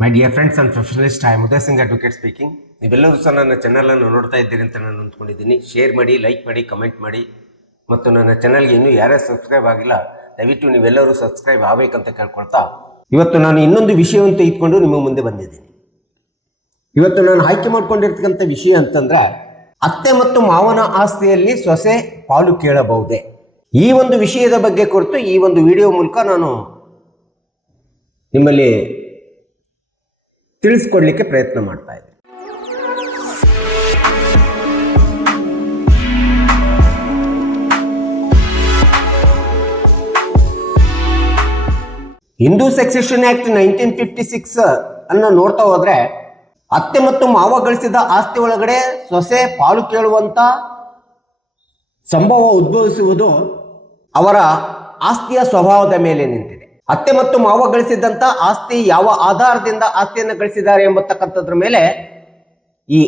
My dear friends and professionalist I Uday Singh advocate speaking. ನೀವೆಲ್ಲರೂ ಸಹ ನನ್ನ ಚಾನಲನ್ನು ನೋಡ್ತಾ ಇದ್ದೀರಿ ಅಂತ ನಾನು ಅಂದ್ಕೊಂಡಿದ್ದೀನಿ. ಶೇರ್ ಮಾಡಿ, ಲೈಕ್ ಮಾಡಿ, ಕಮೆಂಟ್ ಮಾಡಿ, ಮತ್ತು ನನ್ನ ಚಾನಲ್ಗೆ ಇನ್ನೂ ಯಾರ್ಯಾರು ಸಬ್ಸ್ಕ್ರೈಬ್ ಆಗಿಲ್ಲ ದಯವಿಟ್ಟು ನೀವೆಲ್ಲರೂ ಸಬ್ಸ್ಕ್ರೈಬ್ ಆಗಬೇಕಂತ ಕೇಳ್ಕೊಳ್ತಾ, ಇವತ್ತು ನಾನು ಇನ್ನೊಂದು ವಿಷಯವನ್ನು ತೆಗೆದುಕೊಂಡು ನಿಮ್ಮ ಮುಂದೆ ಬಂದಿದ್ದೀನಿ. ಇವತ್ತು ನಾನು ಆಯ್ಕೆ ಮಾಡ್ಕೊಂಡಿರ್ತಕ್ಕಂಥ ವಿಷಯ ಅಂತಂದ್ರೆ, ಅತ್ತೆ ಮತ್ತು ಮಾವನ ಆಸ್ತಿಯಲ್ಲಿ ಸೊಸೆ ಪಾಲು ಕೇಳಬಹುದೇ, ಈ ಒಂದು ವಿಷಯದ ಬಗ್ಗೆ ಕುರಿತು ಈ ಒಂದು ವಿಡಿಯೋ ಮೂಲಕ ನಾನು ನಿಮ್ಮಲ್ಲಿ ತಿಳಿಸ್ಕೊಡ್ಲಿಕ್ಕೆ ಪ್ರಯತ್ನ ಮಾಡ್ತಾ ಇದ್ದೀನಿ. ಹಿಂದೂ ಸಕ್ಸೆಷನ್ ಆಕ್ಟ್ 1956 ಅನ್ನು ನೋಡ್ತಾ ಹೋದ್ರೆ, ಅತ್ತೆ ಮತ್ತು ಮಾವ ಗಳಿಸಿದ ಆಸ್ತಿ ಒಳಗಡೆ ಸೊಸೆ ಪಾಲು ಕೇಳುವಂತ ಸಂಭವ ಉದ್ಭವಿಸುವುದು ಅವರ ಆಸ್ತಿಯ ಸ್ವಭಾವದ ಮೇಲೆ ನಿಂತಿದೆ. ಅತ್ತೆ ಮತ್ತು ಮಾವ ಗಳಿಸಿದಂತ ಆಸ್ತಿ ಯಾವ ಆಧಾರದಿಂದ ಆಸ್ತಿಯನ್ನು ಗಳಿಸಿದ್ದಾರೆ ಎಂಬತಕ್ಕಂಥದ್ರ ಮೇಲೆ ಈ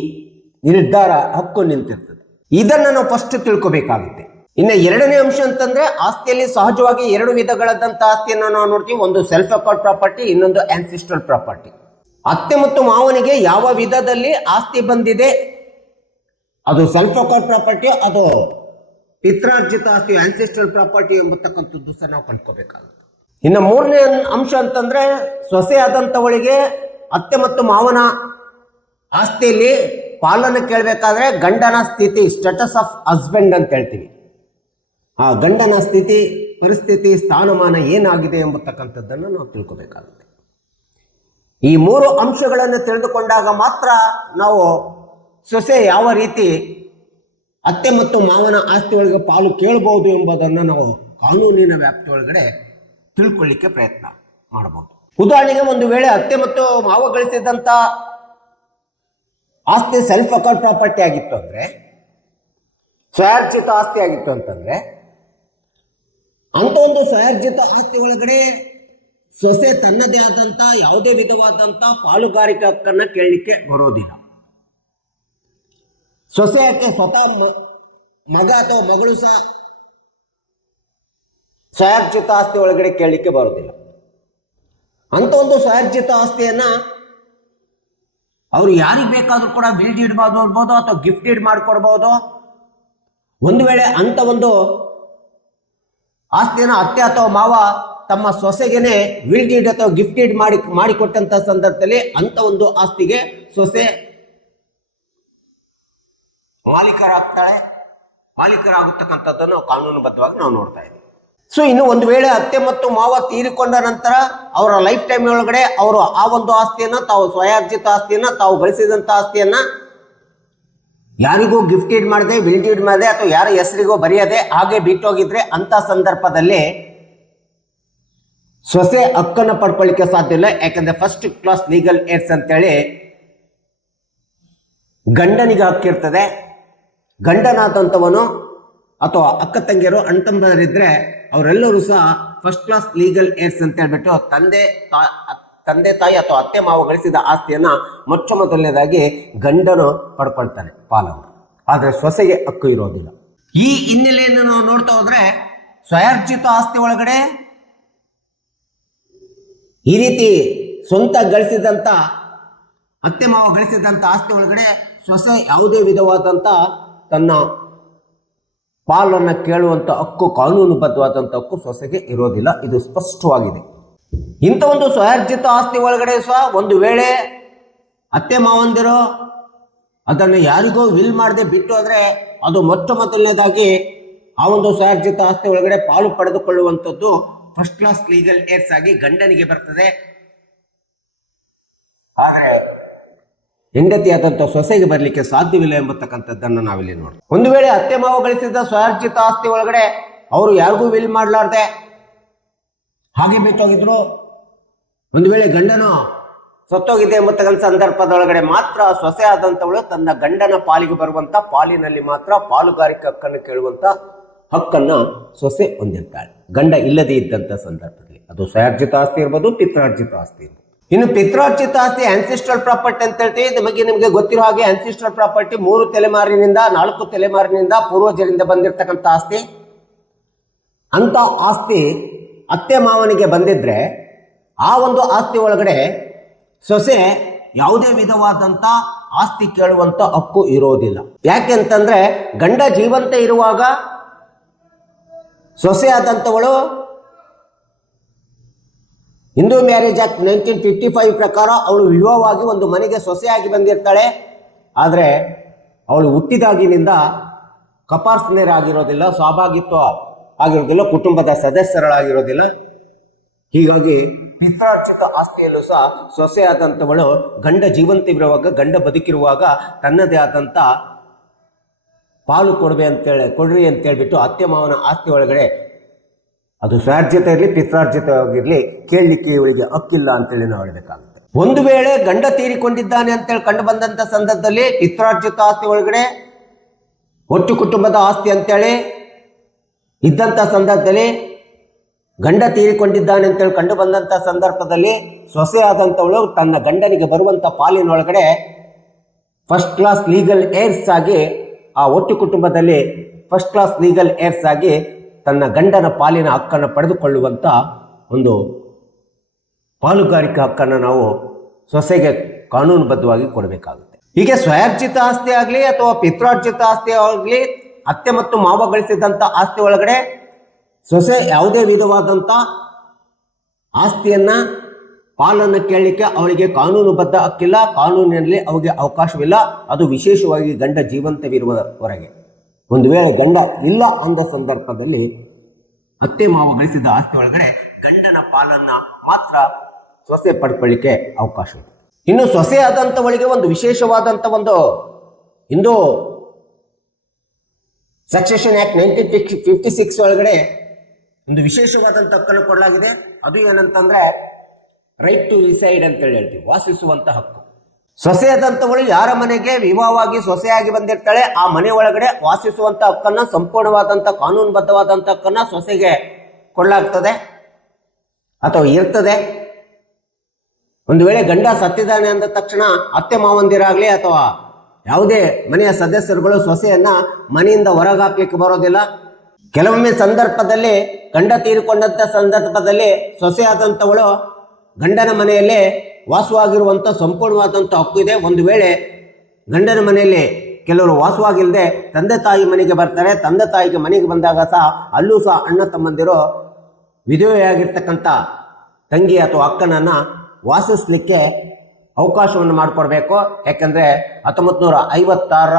ನಿರ್ಧಾರ ಹಕ್ಕು ನಿಂತಿರ್ತದೆ. ಇದನ್ನ ನಾವು ಫಸ್ಟ್ ತಿಳ್ಕೋಬೇಕಾಗುತ್ತೆ. ಇನ್ನು ಎರಡನೇ ಅಂಶ ಅಂತಂದ್ರೆ, ಆಸ್ತಿಯಲ್ಲಿ ಸಹಜವಾಗಿ ಎರಡು ವಿಧಗಳಾದಂತ ಆಸ್ತಿಯನ್ನು ನಾವು ನೋಡ್ತೀವಿ. ಒಂದು ಸೆಲ್ಫ್ ಅಕಾರ್ಡ್ ಪ್ರಾಪರ್ಟಿ, ಇನ್ನೊಂದು ಆನ್ಸಿಸ್ಟ್ರಲ್ ಪ್ರಾಪರ್ಟಿ. ಅತ್ತೆ ಮತ್ತು ಮಾವನಿಗೆ ಯಾವ ವಿಧದಲ್ಲಿ ಆಸ್ತಿ ಬಂದಿದೆ, ಅದು ಸೆಲ್ಫ್ ಅಕಾರ್ಡ್ ಪ್ರಾಪರ್ಟಿ, ಅದು ಪಿತ್ರಾರ್ಜಿತ ಆಸ್ತಿ ಆನ್ಸಿಸ್ಟ್ರಲ್ ಪ್ರಾಪರ್ಟಿ ಎಂಬತಕ್ಕಂಥದ್ದು ಸಹ ನಾವು ಕಂಡ್ಕೋಬೇಕಾಗುತ್ತೆ. ಇನ್ನು ಮೂರನೇ ಅಂಶ ಅಂತಂದ್ರೆ, ಸೊಸೆ ಆದಂಥವಳಿಗೆ ಅತ್ತೆ ಮತ್ತು ಮಾವನ ಆಸ್ತಿಯಲ್ಲಿ ಪಾಲನ್ನು ಕೇಳಬೇಕಾದ್ರೆ ಗಂಡನ ಸ್ಥಿತಿ, ಸ್ಟೇಟಸ್ ಆಫ್ ಹಸ್ಬೆಂಡ್ ಅಂತ ಹೇಳ್ತೀವಿ, ಆ ಗಂಡನ ಸ್ಥಿತಿ, ಪರಿಸ್ಥಿತಿ, ಸ್ಥಾನಮಾನ ಏನಾಗಿದೆ ಎಂಬತಕ್ಕಂಥದ್ದನ್ನು ನಾವು ತಿಳ್ಕೋಬೇಕಾಗುತ್ತೆ. ಈ ಮೂರು ಅಂಶಗಳನ್ನು ತಿಳಿದುಕೊಂಡಾಗ ಮಾತ್ರ ನಾವು ಸೊಸೆ ಯಾವ ರೀತಿ ಅತ್ತೆ ಮತ್ತು ಮಾವನ ಆಸ್ತಿ ಒಳಗೆ ಪಾಲು ಕೇಳಬಹುದು ಎಂಬುದನ್ನು ನಾವು ಕಾನೂನಿನ ವ್ಯಾಪ್ತಿ ಒಳಗಡೆ ತಿಳ್ಕೊಳ್ಳಿಕ್ಕೆ ಪ್ರಯತ್ನ ಮಾಡಬಹುದು. ಉದಾಹರಣೆಗೆ, ಒಂದು ವೇಳೆ ಅತ್ತೆ ಮತ್ತು ಮಾವ ಗಳಿಸಿದಂತ ಆಸ್ತಿ ಸೆಲ್ಫ್ ಅಕಾರ್ಡ್ ಪ್ರಾಪರ್ಟಿ ಆಗಿತ್ತು ಅಂದ್ರೆ, ಸ್ವಯಾರ್ಜಿತ ಆಸ್ತಿ ಆಗಿತ್ತು ಅಂತಂದ್ರೆ, ಅಂತ ಒಂದು ಸ್ವಯಾರ್ಜಿತ ಆಸ್ತಿ ಒಳಗಡೆ ಸೊಸೆ ತನ್ನದೇ ಆದಂತ ಯಾವುದೇ ವಿಧವಾದಂತ ಪಾಲುಗಾರಿಕೆ ಹಕ್ಕನ್ನ ಕೇಳಲಿಕ್ಕೆ ಬರೋದಿಲ್ಲ. ಸೊಸೆಯಕ್ಕೆ ಸ್ವತಃ ಮಗ ಅಥವಾ ಮಗಳು ಸಹ ಸ್ವಯಾರ್ಜಿತ ಆಸ್ತಿ ಒಳಗಡೆ ಕೇಳಲಿಕ್ಕೆ ಬರೋದಿಲ್ಲ. ಅಂತ ಒಂದು ಸ್ವಯಾರ್ಜಿತ ಆಸ್ತಿಯನ್ನ ಅವರು ಯಾರಿಗೆ ಬೇಕಾದ್ರೂ ಕೂಡ ವಿಲ್ ಡೀಡ್ ಮಾಡ್ಬೋದು ಅಥವಾ ಗಿಫ್ಟ್ ಡೀಡ್ ಮಾಡಿಕೊಡ್ಬೋದು. ಒಂದು ವೇಳೆ ಅಂತ ಒಂದು ಆಸ್ತಿಯನ್ನು ಅತ್ತೆ ಅಥವಾ ಮಾವ ತಮ್ಮ ಸೊಸೆಗೆನೆ ವಿಲ್ ಡೀಡ್ ಅಥವಾ ಗಿಫ್ಟ್ ಡೀಡ್ ಮಾಡಿಕೊಟ್ಟಂತ ಸಂದರ್ಭದಲ್ಲಿ ಅಂತ ಒಂದು ಆಸ್ತಿಗೆ ಸೊಸೆ ಮಾಲೀಕರಾಗತಕ್ಕಂಥದ್ದನ್ನು ಕಾನೂನುಬದ್ಧವಾಗಿ ನಾವು ನೋಡ್ತಾ ಇದ್ದೀವಿ. ಸೊ ಇನ್ನು ಒಂದು ವೇಳೆ ಅತ್ತೆ ಮತ್ತು ಮಾವ ತೀರಿಕೊಂಡ ನಂತರ ಅವರ ಲೈಫ್ ಟೈಮ್ ಒಳಗಡೆ ಅವರು ಆ ಒಂದು ಆಸ್ತಿಯನ್ನ, ತಾವು ಸ್ವಯಾರ್ಜಿತ ಆಸ್ತಿಯನ್ನ, ತಾವು ಗಳಿಸಿದಂತ ಆಸ್ತಿಯನ್ನ ಯಾರಿಗೂ ಗಿಫ್ಟ್ ಡೀಡ್ ಮಾಡದೆ, ವಿಲ್ ಡೀಡ್ ಮಾಡದೆ, ಅಥವಾ ಯಾರ ಹೆಸರಿಗೂ ಬರೆಯದೆ ಹಾಗೆ ಬಿಟ್ಟೋಗಿದ್ರೆ ಅಂತ ಸಂದರ್ಭದಲ್ಲಿ ಸೊಸೆ ಹಕ್ಕನ್ನು ಪಡ್ಕೊಳ್ಳಿಕ್ಕೆ ಸಾಧ್ಯ ಇಲ್ಲ. ಯಾಕಂದ್ರೆ ಫಸ್ಟ್ ಕ್ಲಾಸ್ ಲೀಗಲ್ ಏರ್ಸ್ ಅಂತೇಳಿ ಗಂಡನಿಗೆ ಹಕ್ಕಿರ್ತದೆ. ಗಂಡನಾದಂಥವನು ಅಥವಾ ಅಕ್ಕ ತಂಗಿಯರು, ಅಣ್ತಂಬರಿದ್ರೆ ಅವರೆಲ್ಲರೂ ಸಹ ಫಸ್ಟ್ ಕ್ಲಾಸ್ ಲೀಗಲ್ ಏರ್ಸ್ ಅಂತ ಹೇಳ್ಬಿಟ್ಟು ತಂದೆ ತಾಯಿ ಅಥವಾ ಅತ್ತೆ ಮಾವ ಗಳಿಸಿದ ಆಸ್ತಿಯನ್ನ ಮೊಟ್ಟ ಮೊದಲನೇದಾಗಿ ಗಂಡನು ಪಡ್ಕೊಳ್ತಾನೆ ಪಾಲನ್ನು. ಆದ್ರೆ ಸೊಸೆಗೆ ಹಕ್ಕು ಇರೋದಿಲ್ಲ. ಈ ಹಿನ್ನೆಲೆಯನ್ನು ನಾವು ನೋಡ್ತಾ ಹೋದ್ರೆ, ಸ್ವಯಾರ್ಜಿತ ಆಸ್ತಿ ಒಳಗಡೆ ಈ ರೀತಿ ಸ್ವಂತ ಗಳಿಸಿದಂತ ಅತ್ತೆ ಮಾವ ಗಳಿಸಿದಂತ ಆಸ್ತಿ ಒಳಗಡೆ ಸೊಸೆ ಯಾವುದೇ ವಿಧವಾದಂತ ತನ್ನ ಪಾಲನ್ನು ಕೇಳುವಂತ ಹಕ್ಕು, ಕಾನೂನುಬದ್ಧವಾದಂಥ ಹಕ್ಕು ಸೊಸೆಗೆ ಇರೋದಿಲ್ಲ. ಇದು ಸ್ಪಷ್ಟವಾಗಿದೆ. ಇಂಥ ಒಂದು ಸ್ವಯಾರ್ಜಿತ ಆಸ್ತಿ ಒಳಗಡೆ ಸಹ ಒಂದು ವೇಳೆ ಅತ್ತೆ ಮಾವಂದಿರು ಅದನ್ನು ಯಾರಿಗೂ ವಿಲ್ ಮಾಡದೆ ಬಿಟ್ಟು ಹೋದ್ರೆ, ಅದು ಮೊಟ್ಟ ಮೊದಲನೇದಾಗಿ ಆ ಒಂದು ಸ್ವಯಾರ್ಜಿತ ಆಸ್ತಿ ಒಳಗಡೆ ಪಾಲು ಪಡೆದುಕೊಳ್ಳುವಂಥದ್ದು ಫಸ್ಟ್ ಕ್ಲಾಸ್ ಲೀಗಲ್ ಏರ್ಸ್ ಆಗಿ ಗಂಡನಿಗೆ ಬರ್ತದೆ. ಆದರೆ ಹೆಂಡತಿಯಾದಂಥ ಸೊಸೆಗೆ ಬರಲಿಕ್ಕೆ ಸಾಧ್ಯವಿಲ್ಲ ಎಂಬತಕ್ಕಂಥದ್ದನ್ನು ನಾವಿಲ್ಲಿ ನೋಡಿ. ಒಂದು ವೇಳೆ ಅತ್ತೆ ಮಾವ ಗಳಿಸಿದ ಸ್ವಯಾರ್ಜಿತ ಆಸ್ತಿ ಒಳಗಡೆ ಅವರು ಯಾರಿಗೂ ವಿಲ್ ಮಾಡಲಾರ್ದೆ ಹಾಗೆ ಬಿಟ್ಟೋಗಿದ್ರು, ಒಂದು ವೇಳೆ ಗಂಡನು ಸತ್ತೋಗಿದೆ ಎಂಬತಕ್ಕಂಥ ಸಂದರ್ಭದೊಳಗಡೆ ಮಾತ್ರ ಸೊಸೆ ಆದಂಥವಳು ತನ್ನ ಗಂಡನ ಪಾಲಿಗೆ ಬರುವಂತ ಪಾಲಿನಲ್ಲಿ ಮಾತ್ರ ಪಾಲುಗಾರಿಕೆ ಹಕ್ಕನ್ನು ಕೇಳುವಂತ ಹಕ್ಕನ್ನ ಸೊಸೆ ಹೊಂದಿರ್ತಾಳೆ. ಗಂಡ ಇಲ್ಲದೆ ಇದ್ದಂಥ ಸಂದರ್ಭದಲ್ಲಿ ಅದು ಸ್ವಯಾರ್ಜಿತ ಆಸ್ತಿ ಇರ್ಬೋದು, ಪಿತ್ರಾರ್ಜಿತ ಆಸ್ತಿ ಇರ್ಬೋದು. ಇನ್ನು ಪಿತ್ರಾರ್ಜಿತ ಆಸ್ತಿ ಆನ್ಸಿಸ್ಟ್ರಲ್ ಪ್ರಾಪರ್ಟಿ ಅಂತ ಹೇಳ್ತೀವಿ. ನಿಮಗೆ ಗೊತ್ತಿರೋ ಹಾಗೆ ಆನ್ಸಿಸ್ಟ್ರಲ್ ಪ್ರಾಪರ್ಟಿ 3 ತಲೆಮಾರಿನಿಂದ 4 ತಲೆಮಾರಿನಿಂದ ಪೂರ್ವಜರಿಂದ ಬಂದಿರತಕ್ಕಂಥ ಆಸ್ತಿ. ಅಂತ ಆಸ್ತಿ ಅತ್ತೆ ಮಾವನಿಗೆ ಬಂದಿದ್ರೆ ಆ ಒಂದು ಆಸ್ತಿ ಒಳಗಡೆ ಸೊಸೆ ಯಾವುದೇ ವಿಧವಾದಂಥ ಆಸ್ತಿ ಕೇಳುವಂಥ ಹಕ್ಕು ಇರೋದಿಲ್ಲ. ಯಾಕೆಂತಂದ್ರೆ ಗಂಡ ಜೀವಂತ ಇರುವಾಗ ಸೊಸೆ ಆದಂಥವಳು ಹಿಂದೂ ಮ್ಯಾರೇಜ್ ಆಕ್ಟ್ 1955 ಪ್ರಕಾರ ಅವಳು ವಿವಾಹವಾಗಿ ಒಂದು ಮನೆಗೆ ಸೊಸೆಯಾಗಿ ಬಂದಿರ್ತಾಳೆ. ಆದರೆ ಅವಳು ಹುಟ್ಟಿದಾಗಿನಿಂದ ಕಪಾರ್ಸನೇರಾಗಿರೋದಿಲ್ಲ, ಸ್ವಾಭಾಗಿತ್ವ ಆಗಿರೋದಿಲ್ಲ, ಕುಟುಂಬದ ಸದಸ್ಯರಾಗಿರೋದಿಲ್ಲ. ಹೀಗಾಗಿ ಪಿತ್ರಾರ್ಜಿತ ಆಸ್ತಿಯಲ್ಲೂ ಸಹ ಸೊಸೆ ಆದಂಥವಳು ಗಂಡ ಜೀವಂತವಿರುವಾಗ, ಗಂಡ ಬದುಕಿರುವಾಗ ತನ್ನದೇ ಆದಂಥ ಪಾಲು ಕೊಡ್ರಿ ಅಂತೇಳ್ಬಿಟ್ಟು ಅತ್ತೆ ಮಾವನ ಆಸ್ತಿ ಒಳಗಡೆ ಅದು ಸ್ವಾರ್ಜಿತ ಇರಲಿ ಪಿತ್ರಾರ್ಜಿತವಾಗಿರಲಿ ಕೇಳಲಿಕ್ಕೆ ಇವಳಿಗೆ ಹಕ್ಕಿಲ್ಲ ಅಂತೇಳಿ ನಾವು ಹೇಳಬೇಕಾಗುತ್ತೆ. ಒಂದು ವೇಳೆ ಗಂಡ ತೀರಿಕೊಂಡಿದ್ದಾನೆ ಅಂತೇಳಿ ಕಂಡು ಬಂದಂಥ ಸಂದರ್ಭದಲ್ಲಿ ಪಿತ್ರಾರ್ಜಿತ ಆಸ್ತಿ ಒಳಗಡೆ ಒಟ್ಟು ಕುಟುಂಬದ ಆಸ್ತಿ ಅಂತೇಳಿ ಇದ್ದಂಥ ಸಂದರ್ಭದಲ್ಲಿ ಗಂಡ ತೀರಿಕೊಂಡಿದ್ದಾನೆ ಅಂತೇಳಿ ಕಂಡು ಬಂದಂಥ ಸಂದರ್ಭದಲ್ಲಿ ಸೊಸೆ ಆದಂಥವಳು ತನ್ನ ಗಂಡನಿಗೆ ಬರುವಂಥ ಪಾಲಿನೊಳಗಡೆ ಫಸ್ಟ್ ಕ್ಲಾಸ್ ಲೀಗಲ್ ಏರ್ಸ್ ಆಗಿ ಆ ಒಟ್ಟು ಕುಟುಂಬದಲ್ಲಿ ಫಸ್ಟ್ ಕ್ಲಾಸ್ ಲೀಗಲ್ ಏರ್ಸ್ ಆಗಿ ತನ್ನ ಗಂಡನ ಪಾಲಿನ ಹಕ್ಕನ್ನು ಪಡೆದುಕೊಳ್ಳುವಂಥ ಒಂದು ಪಾಲುಗಾರಿಕೆ ಹಕ್ಕನ್ನು ನಾವು ಸೊಸೆಗೆ ಕಾನೂನುಬದ್ಧವಾಗಿ ಕೊಡಬೇಕಾಗುತ್ತೆ. ಹೀಗೆ ಸ್ವಯಾರ್ಜಿತ ಆಸ್ತಿ ಆಗಲಿ ಅಥವಾ ಪಿತ್ರಾರ್ಜಿತ ಆಸ್ತಿ ಆಗಲಿ ಅತ್ತೆ ಮತ್ತು ಮಾವ ಗಳಿಸಿದಂಥ ಆಸ್ತಿ ಒಳಗಡೆ ಸೊಸೆ ಯಾವುದೇ ವಿಧವಾದಂಥ ಆಸ್ತಿಯನ್ನ ಪಾಲನ್ನು ಕೇಳಲಿಕ್ಕೆ ಅವಳಿಗೆ ಕಾನೂನುಬದ್ಧ ಹಕ್ಕಿಲ್ಲ, ಕಾನೂನಿನಲ್ಲಿ ಅವಳಿಗೆ ಅವಕಾಶವಿಲ್ಲ. ಅದು ವಿಶೇಷವಾಗಿ ಗಂಡ ಜೀವಂತವಿರುವವರೆಗೆ. ಒಂದು ವೇಳೆ ಗಂಡ ಇಲ್ಲ ಅಂದ ಸಂದರ್ಭದಲ್ಲಿ ಅತ್ತೆ ಮಾವ ಗಳಿಸಿದ ಆಸ್ತಿ ಒಳಗಡೆ ಗಂಡನ ಪಾಲನ್ನ ಮಾತ್ರ ಸೊಸೆ ಪಡ್ಕೊಳ್ಳಿಕ್ಕೆ ಅವಕಾಶವಿದೆ. ಇನ್ನು ಸೊಸೆ ಆದಂಥವಳಿಗೆ ಒಂದು ವಿಶೇಷವಾದಂಥ ಒಂದು ಇಂದು ಸಕ್ಸೆಷನ್ ಆಕ್ಟ್ 1956 ಒಳಗಡೆ ಒಂದು ವಿಶೇಷವಾದಂಥ ಹಕ್ಕನ್ನು ಕೊಡಲಾಗಿದೆ. ಅದು ಏನಂತಂದ್ರೆ ರೈಟ್ ಟು ರಿಸೈಡ್ ಅಂತೇಳಿ ಹೇಳ್ತೀವಿ, ವಾಸಿಸುವಂತ ಹಕ್ಕು. ಸೊಸೆ ಆದಂಥವಳು ಯಾರ ಮನೆಗೆ ವಿವಾಹವಾಗಿ ಸೊಸೆಯಾಗಿ ಬಂದಿರ್ತಾಳೆ ಆ ಮನೆ ಒಳಗಡೆ ವಾಸಿಸುವಂತ ಹಕ್ಕನ್ನ, ಸಂಪೂರ್ಣವಾದಂಥ ಕಾನೂನುಬದ್ಧವಾದಂಥ ಹಕ್ಕನ್ನ ಸೊಸೆಗೆ ಕೊಡಲಾಗ್ತದೆ ಅಥವಾ ಇರ್ತದೆ. ಒಂದು ವೇಳೆ ಗಂಡ ಸತ್ತಿದ್ದಾನೆ ಅಂದ ತಕ್ಷಣ ಅತ್ತೆ ಮಾವಂದಿರಾಗ್ಲಿ ಅಥವಾ ಯಾವುದೇ ಮನೆಯ ಸದಸ್ಯರುಗಳು ಸೊಸೆಯನ್ನ ಮನೆಯಿಂದ ಹೊರಗಾಕ್ಲಿಕ್ಕೆ ಬರೋದಿಲ್ಲ. ಕೆಲವೊಮ್ಮೆ ಸಂದರ್ಭದಲ್ಲಿ ಗಂಡ ತೀರಿಕೊಂಡಂತ ಸಂದರ್ಭದಲ್ಲಿ ಸೊಸೆ ಆದಂಥವಳು ಗಂಡನ ಮನೆಯಲ್ಲೇ ವಾಸವಾಗಿರುವಂಥ ಸಂಪೂರ್ಣವಾದಂಥ ಹಕ್ಕು ಇದೆ. ಒಂದು ವೇಳೆ ಗಂಡನ ಮನೆಯಲ್ಲಿ ಕೆಲವರು ವಾಸವಾಗಿಲ್ಲದೆ ತಂದೆ ತಾಯಿ ಮನೆಗೆ ಬರ್ತಾರೆ. ತಂದೆ ತಾಯಿಗೆ ಮನೆಗೆ ಬಂದಾಗ ಸಹ ಅಲ್ಲೂ ಸಹ ಅಣ್ಣ ತಮ್ಮಂದಿರು ವಿಧವೆಯಾಗಿರ್ತಕ್ಕಂಥ ತಂಗಿ ಅಥವಾ ಅಕ್ಕನನ್ನು ವಾಸಿಸ್ಲಿಕ್ಕೆ ಅವಕಾಶವನ್ನು ಮಾಡಿಕೊಡ್ಬೇಕು. ಯಾಕಂದರೆ 1956ರ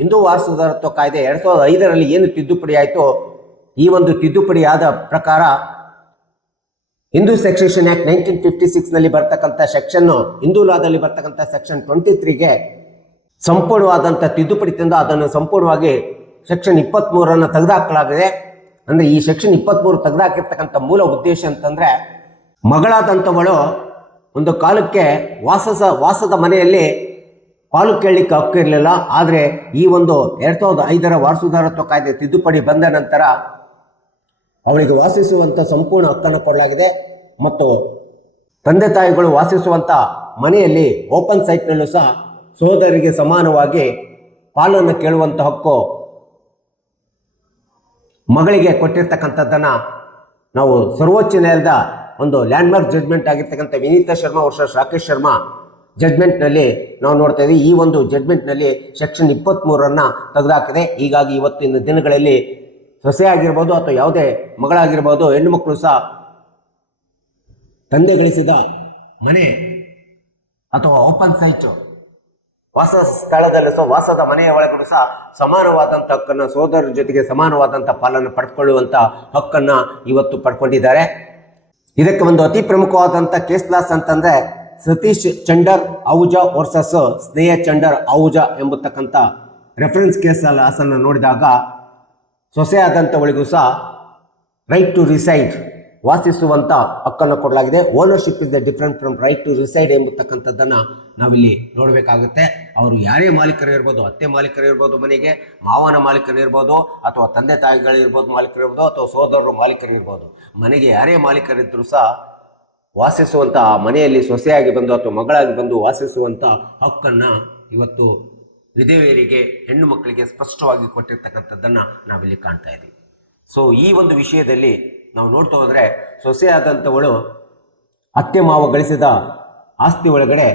ಹಿಂದೂ ವಾರಸುದಾರತ್ವ ಕಾಯ್ದೆ 2005ರಲ್ಲಿ ಏನು ತಿದ್ದುಪಡಿ ಆಯಿತು, ಈ ಒಂದು ತಿದ್ದುಪಡಿ ಆದ ಪ್ರಕಾರ ಹಿಂದೂ ಸಕ್ಸೆಷನ್ ಆಕ್ಟ್ 1956ನಲ್ಲಿ ಬರ್ತಕ್ಕಂಥ ಸೆಕ್ಷನ್ನು, ಹಿಂದೂ ಲಾದಲ್ಲಿ ಬರ್ತಕ್ಕಂಥ ಸೆಕ್ಷನ್ 23ಗೆ ಸಂಪೂರ್ಣವಾದಂಥ ತಿದ್ದುಪಡಿ ತಂದು ಅದನ್ನು ಸಂಪೂರ್ಣವಾಗಿ ಸೆಕ್ಷನ್ 23ಅನ್ನು ತೆಗೆದುಹಾಕಲಾಗಿದೆ. ಅಂದರೆ ಈ ಸೆಕ್ಷನ್ 23 ತೆಗೆದುಹಾಕಿರ್ತಕ್ಕಂಥ ಮೂಲ ಉದ್ದೇಶ ಅಂತಂದರೆ, ಮಗಳಾದಂಥವಳು ಒಂದು ಕಾಲಕ್ಕೆ ವಾಸದ ಮನೆಯಲ್ಲಿ ಪಾಲು ಕೇಳಲಿಕ್ಕೆ ಹಕ್ಕು ಇರಲಿಲ್ಲ. ಆದರೆ ಈ ಒಂದು 2005ರ ವಾರಸುದಾರತ್ವ ಕಾಯ್ದೆ ತಿದ್ದುಪಡಿ ಬಂದ ನಂತರ ಅವಳಿಗೆ ವಾಸಿಸುವಂಥ ಸಂಪೂರ್ಣ ಹಕ್ಕನ್ನು ಕೊಡಲಾಗಿದೆ. ಮತ್ತು ತಂದೆ ತಾಯಿಗಳು ವಾಸಿಸುವಂಥ ಮನೆಯಲ್ಲಿ ಓಪನ್ ಸೈಟ್ನಲ್ಲೂ ಸಹ ಸೋದರಿಗೆ ಸಮಾನವಾಗಿ ಪಾಲನ್ನು ಕೇಳುವಂಥ ಹಕ್ಕು ಮಗಳಿಗೆ ಕೊಟ್ಟಿರ್ತಕ್ಕಂಥದ್ದನ್ನು ನಾವು ಸರ್ವೋಚ್ಚ ನ್ಯಾಯಾಲಯದ ಒಂದು ಲ್ಯಾಂಡ್ಮಾರ್ಕ್ ಜಡ್ಜ್ಮೆಂಟ್ ಆಗಿರ್ತಕ್ಕಂಥ ವಿನೀತಾ ಶರ್ಮಾ ವರ್ಸಸ್ ರಾಕೇಶ್ ಶರ್ಮಾ ಜಡ್ಜ್ಮೆಂಟ್ನಲ್ಲಿ ನಾವು ನೋಡ್ತಾ ಇದ್ದೀವಿ. ಈ ಒಂದು ಜಡ್ಜ್ಮೆಂಟ್ನಲ್ಲಿ ಸೆಕ್ಷನ್ 23ಅನ್ನು ತೆಗೆದುಹಾಕಿದೆ. ಹೀಗಾಗಿ ಇವತ್ತಿನ ದಿನಗಳಲ್ಲಿ ಸೊಸೆ ಆಗಿರ್ಬೋದು ಅಥವಾ ಯಾವುದೇ ಮಗಳಾಗಿರ್ಬೋದು, ಹೆಣ್ಣು ಮಕ್ಕಳು ಸಹ ತಂದೆ ಗಳಿಸಿದ ಮನೆ ಅಥವಾ ಓಪನ್ ಸೈಟ್ ವಾಸ ಸ್ಥಳದಲ್ಲೂ ಸಹ ವಾಸದ ಮನೆಯ ಒಳಗಡೆ ಸಹ ಸಮಾನವಾದಂಥ ಹಕ್ಕನ್ನು, ಸೋದರರ ಜೊತೆಗೆ ಸಮಾನವಾದಂಥ ಪಾಲನ್ನು ಪಡ್ಕೊಳ್ಳುವಂಥ ಹಕ್ಕನ್ನು ಇವತ್ತು ಪಡ್ಕೊಂಡಿದ್ದಾರೆ. ಇದಕ್ಕೆ ಒಂದು ಅತಿ ಪ್ರಮುಖವಾದಂಥ ಕೇಸ್ ಲಾಸ್ ಅಂತಂದರೆ ಸತೀಶ್ ಚಂಡರ್ ಆಹುಜಾ ವರ್ಸಸ್ ಸ್ನೇಹ ಚಂಡರ್ ಆಹುಜಾ ಎಂಬತಕ್ಕಂಥ ರೆಫರೆನ್ಸ್ ಕೇಸ್ ಲಾಸನ್ನು ನೋಡಿದಾಗ ಸೊಸೆ ಆದಂಥವಳಿಗೂ ಸಹ ರೈಟ್ ಟು ರಿಸೈಡ್, ವಾಸಿಸುವಂಥ ಹಕ್ಕನ್ನು ಕೊಡಲಾಗಿದೆ. Ownership is the different from right to reside ಎಂಬತಕ್ಕಂಥದ್ದನ್ನು ನಾವಿಲ್ಲಿ ನೋಡಬೇಕಾಗುತ್ತೆ. ಅವರು ಯಾರೇ ಮಾಲೀಕರು ಇರ್ಬೋದು, ಅತ್ತೆ ಮಾಲೀಕರು ಇರ್ಬೋದು, ಮನೆಗೆ ಮಾವನ ಮಾಲೀಕರು ಇರ್ಬೋದು, ಅಥವಾ ತಂದೆ ತಾಯಿಗಳಿರ್ಬೋದು ಮಾಲೀಕರು ಇರ್ಬೋದು, ಅಥವಾ ಸೋದರರು ಮಾಲೀಕರು ಇರ್ಬೋದು, ಮನೆಗೆ ಯಾರೇ ಮಾಲೀಕರಿದ್ದರೂ ಸಹ ವಾಸಿಸುವಂಥ ಮನೆಯಲ್ಲಿ ಸೊಸೆಯಾಗಿ ಬಂದು ಅಥವಾ ಮಗಳಾಗಿ ಬಂದು ವಾಸಿಸುವಂಥ ಹಕ್ಕನ್ನು ಇವತ್ತು ವಿಧವೆಯರಿಗೆ, ಹೆಣ್ಣು ಮಕ್ಕಳಿಗೆ ಸ್ಪಷ್ಟವಾಗಿ ಕೊಟ್ಟಿರ್ತಕ್ಕಂಥದ್ದನ್ನು ನಾವಿಲ್ಲಿ ಕಾಣ್ತಾ ಇದ್ದೀವಿ. ಸೊ ಈ ಒಂದು ವಿಷಯದಲ್ಲಿ ನಾವು ನೋಡ್ತಾ ಹೋದರೆ ಸೊಸೆ ಆದಂಥವಳು ಅತ್ತೆ ಮಾವ ಗಳಿಸಿದ ಆಸ್ತಿ ಒಳಗಡೆ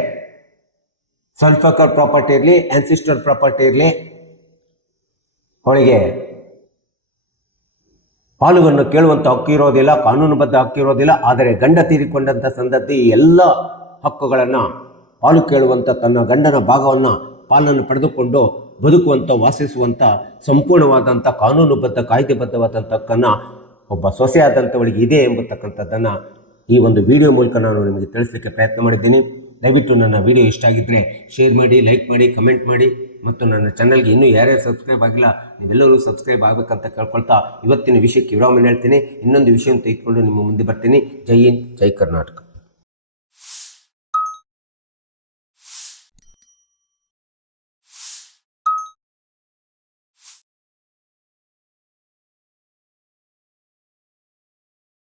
ಸಲ್ಫಕರ್ ಪ್ರಾಪರ್ಟಿ ಇರಲಿ, ಆನ್ಸಿಸ್ಟರ್ ಪ್ರಾಪರ್ಟಿ ಇರಲಿ, ಅವಳಿಗೆ ಪಾಲುವನ್ನು ಕೇಳುವಂಥ ಹಕ್ಕು ಇರೋದಿಲ್ಲ, ಕಾನೂನುಬದ್ಧ ಹಕ್ಕು ಇರೋದಿಲ್ಲ. ಆದರೆ ಗಂಡ ತೀರಿಕೊಂಡಂಥ ಸಂದರ್ಭ ಈ ಎಲ್ಲ ಹಕ್ಕುಗಳನ್ನು ಪಾಲು ಕೇಳುವಂಥ, ತನ್ನ ಗಂಡನ ಭಾಗವನ್ನು ಪಾಲನ್ನು ಪಡೆದುಕೊಂಡು ಬದುಕುವಂಥ, ವಾಸಿಸುವಂಥ ಸಂಪೂರ್ಣವಾದಂಥ ಕಾನೂನುಬದ್ಧ ಕಾಯ್ದೆಬದ್ಧವಾದಂಥ ಹಕ್ಕನ್ನು ಒಬ್ಬ ಸೊಸೆಯಾದಂಥವಳಿಗೆ ಇದೆ ಎಂಬತಕ್ಕಂಥದ್ದನ್ನು ಈ ಒಂದು ವಿಡಿಯೋ ಮೂಲಕ ನಾನು ನಿಮಗೆ ತಿಳಿಸಲಿಕ್ಕೆ ಪ್ರಯತ್ನ ಮಾಡಿದ್ದೀನಿ. ದಯವಿಟ್ಟು ನನ್ನ ವಿಡಿಯೋ ಇಷ್ಟ ಆಗಿದ್ದರೆ ಶೇರ್ ಮಾಡಿ, ಲೈಕ್ ಮಾಡಿ, ಕಮೆಂಟ್ ಮಾಡಿ, ಮತ್ತು ನನ್ನ ಚಾನಲ್ಗೆ ಇನ್ನೂ ಯಾರ್ಯಾರು ಸಬ್ಸ್ಕ್ರೈಬ್ ಆಗಿಲ್ಲ ನೀವೆಲ್ಲರೂ ಸಬ್ಸ್ಕ್ರೈಬ್ ಆಗಬೇಕಂತ ಕೇಳ್ಕೊಳ್ತಾ ಇವತ್ತಿನ ವಿಷಯಕ್ಕೆ ವಿರಾಮ ಹೇಳ್ತೀನಿ. ಇನ್ನೊಂದು ವಿಷಯವನ್ನು ತೆಗೆದುಕೊಂಡು ನಿಮ್ಮ ಮುಂದೆ ಬರ್ತೀನಿ. ಜೈ ಹಿಂದ್, ಜೈ ಕರ್ನಾಟಕ.